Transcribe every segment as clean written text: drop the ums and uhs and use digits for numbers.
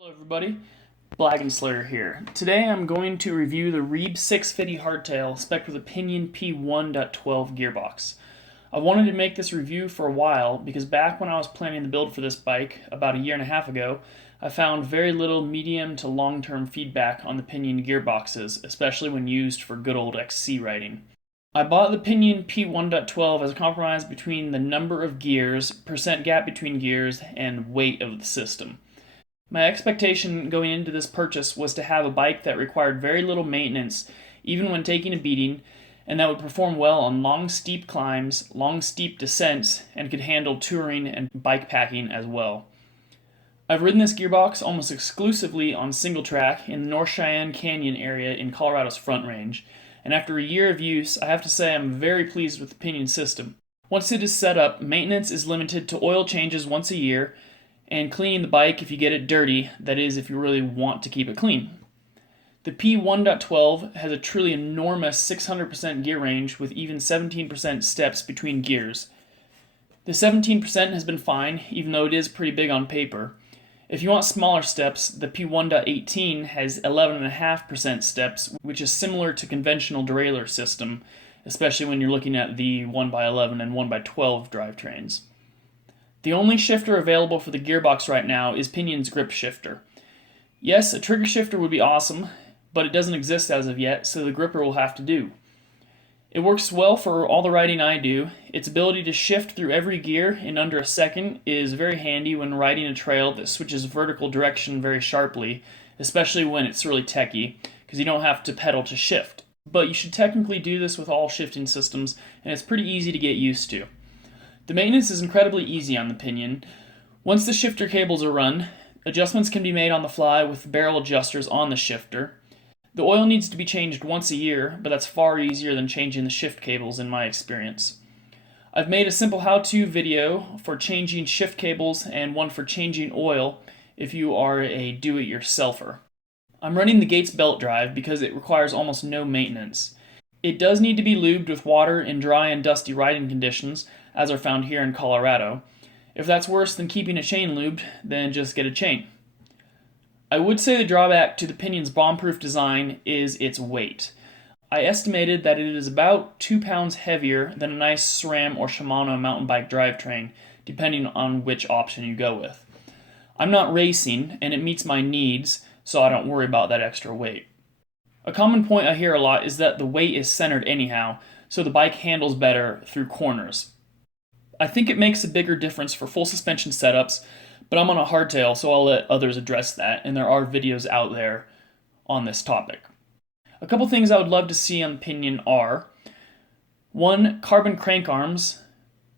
Hello everybody, Blagenslayer here. Today I'm going to review the Reeb Sixfidy hardtail spec'd with a Pinion P1.12 gearbox. I wanted to make this review for a while because back when I was planning the build for this bike about a year and a half ago, I found very little medium to long-term feedback on the Pinion gearboxes, especially when used for good old XC riding. I bought the Pinion P1.12 as a compromise between the number of gears, percent gap between gears, and weight of the system. My expectation going into this purchase was to have a bike that required very little maintenance, even when taking a beating, and that would perform well on long steep climbs, long steep descents, and could handle touring and bike packing as well. I've ridden this gearbox almost exclusively on single track in the North Cheyenne Canyon area in Colorado's Front Range, and after a year of use, I have to say I'm very pleased with the Pinion system. Once it is set up, maintenance is limited to oil changes once a year, and cleaning the bike if you get it dirty, that is, if you really want to keep it clean. The P1.12 has a truly enormous 600% gear range with even 17% steps between gears. The 17% has been fine, even though it is pretty big on paper. If you want smaller steps, the P1.18 has 11.5% steps, which is similar to conventional derailleur system, especially when you're looking at the 1x11 and 1x12 drivetrains. The only shifter available for the gearbox right now is Pinion's grip shifter. Yes, a trigger shifter would be awesome, but it doesn't exist as of yet, so the gripper will have to do. It works well for all the riding I do. Its ability to shift through every gear in under a second is very handy when riding a trail that switches vertical direction very sharply, especially when it's really techy, because you don't have to pedal to shift. But you should technically do this with all shifting systems, and it's pretty easy to get used to. The maintenance is incredibly easy on the Pinion. Once the shifter cables are run, adjustments can be made on the fly with barrel adjusters on the shifter. The oil needs to be changed once a year, but that's far easier than changing the shift cables in my experience. I've made a simple how-to video for changing shift cables and one for changing oil if you are a do-it-yourselfer. I'm running the Gates belt drive because it requires almost no maintenance. It does need to be lubed with water in dry and dusty riding conditions, as are found here in Colorado. If that's worse than keeping a chain lubed, then just get a chain. I would say the drawback to the Pinion's bomb-proof design is its weight. I estimated that it is about 2 pounds heavier than a nice SRAM or Shimano mountain bike drivetrain, depending on which option you go with. I'm not racing, and it meets my needs, so I don't worry about that extra weight. A common point I hear a lot is that the weight is centered anyhow, so the bike handles better through corners. I think it makes a bigger difference for full suspension setups, but I'm on a hardtail, so I'll let others address that, and there are videos out there on this topic. A couple things I would love to see on Pinion are: 1, carbon crank arms,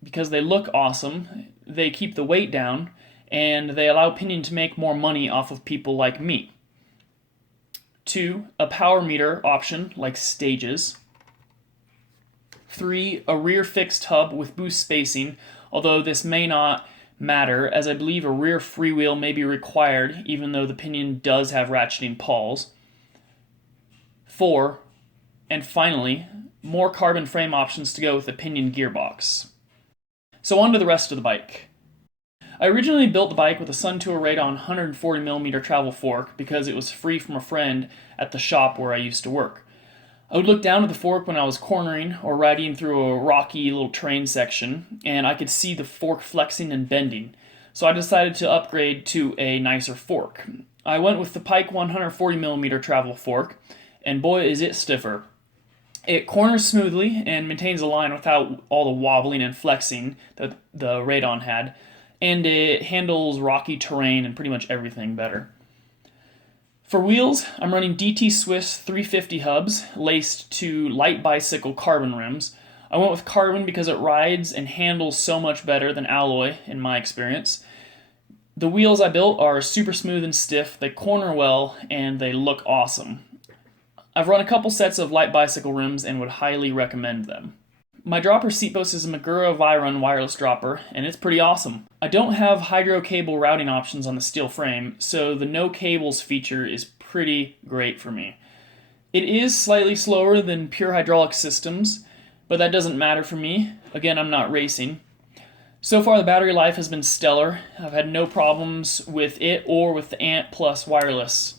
because they look awesome, they keep the weight down, and they allow Pinion to make more money off of people like me. 2, a power meter option like stages. 3, a rear fixed hub with boost spacing, although this may not matter as I believe a rear freewheel may be required even though the Pinion does have ratcheting pawls. 4, and finally, more carbon frame options to go with the Pinion gearbox. So on to the rest of the bike. I originally built the bike with a Suntour Radon 140mm travel fork because it was free from a friend at the shop where I used to work. I would look down at the fork when I was cornering or riding through a rocky little terrain section, and I could see the fork flexing and bending, so I decided to upgrade to a nicer fork. I went with the Pike 140mm travel fork, and boy is it stiffer. It corners smoothly and maintains a line without all the wobbling and flexing that the Radon had, and it handles rocky terrain and pretty much everything better. For wheels, I'm running DT Swiss 350 hubs laced to light bicycle carbon rims. I went with carbon because it rides and handles so much better than alloy in my experience. The wheels I built are super smooth and stiff, they corner well, and they look awesome. I've run a couple sets of light bicycle rims and would highly recommend them. My dropper seat post is a Magura Viron wireless dropper, and it's pretty awesome. I don't have hydro cable routing options on the steel frame, so the no cables feature is pretty great for me. It is slightly slower than pure hydraulic systems, but that doesn't matter for me. Again, I'm not racing. So far the battery life has been stellar. I've had no problems with it or with the Ant Plus wireless.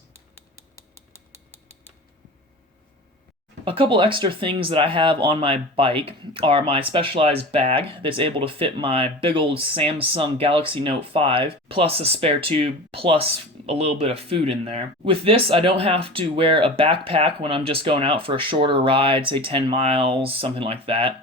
A couple extra things that I have on my bike are my specialized bag that's able to fit my big old Samsung Galaxy Note 5, plus a spare tube, plus a little bit of food in there. With this, I don't have to wear a backpack when I'm just going out for a shorter ride, say 10 miles, something like that.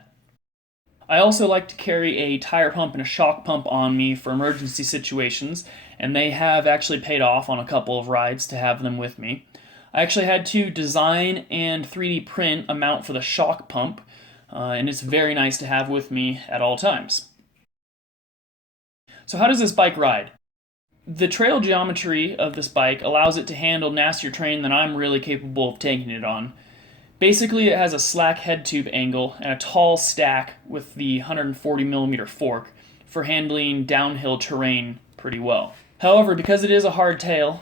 I also like to carry a tire pump and a shock pump on me for emergency situations, and they have actually paid off on a couple of rides to have them with me. I actually had to design and 3D print a mount for the shock pump, and it's very nice to have with me at all times. So how does this bike ride? The trail geometry of this bike allows it to handle nastier terrain than I'm really capable of taking it on. Basically, it has a slack head tube angle and a tall stack with the 140mm fork for handling downhill terrain pretty well. However, because it is a hardtail,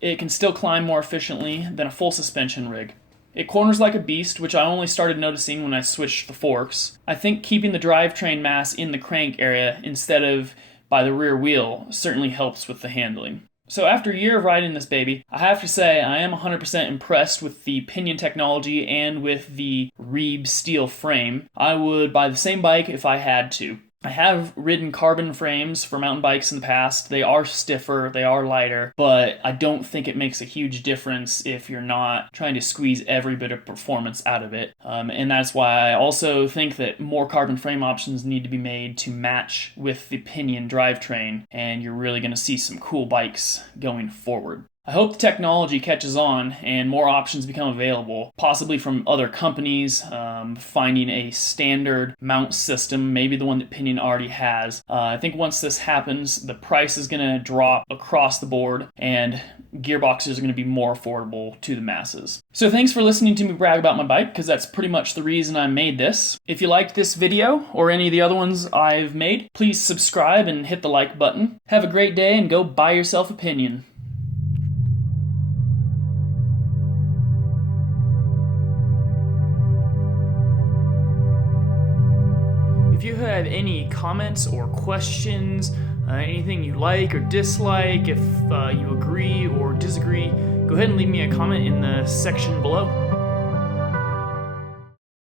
it can still climb more efficiently than a full suspension rig. It corners like a beast, which I only started noticing when I switched the forks. I think keeping the drivetrain mass in the crank area instead of by the rear wheel certainly helps with the handling. So after a year of riding this baby, I have to say I am 100% impressed with the pinion technology and with the Reeb steel frame. I would buy the same bike if I had to. I have ridden carbon frames for mountain bikes in the past. They are stiffer, they are lighter, but I don't think it makes a huge difference if you're not trying to squeeze every bit of performance out of it. And that's why I also think that more carbon frame options need to be made to match with the Pinion drivetrain, and you're really going to see some cool bikes going forward. I hope the technology catches on and more options become available, possibly from other companies, finding a standard mount system, maybe the one that Pinion already has. I think once this happens, the price is going to drop across the board and gearboxes are going to be more affordable to the masses. So thanks for listening to me brag about my bike, because that's pretty much the reason I made this. If you liked this video or any of the other ones I've made, please subscribe and hit the like button. Have a great day and go buy yourself a Pinion. If you have any comments or questions, anything you like or dislike, if you agree or disagree, go ahead and leave me a comment in the section below.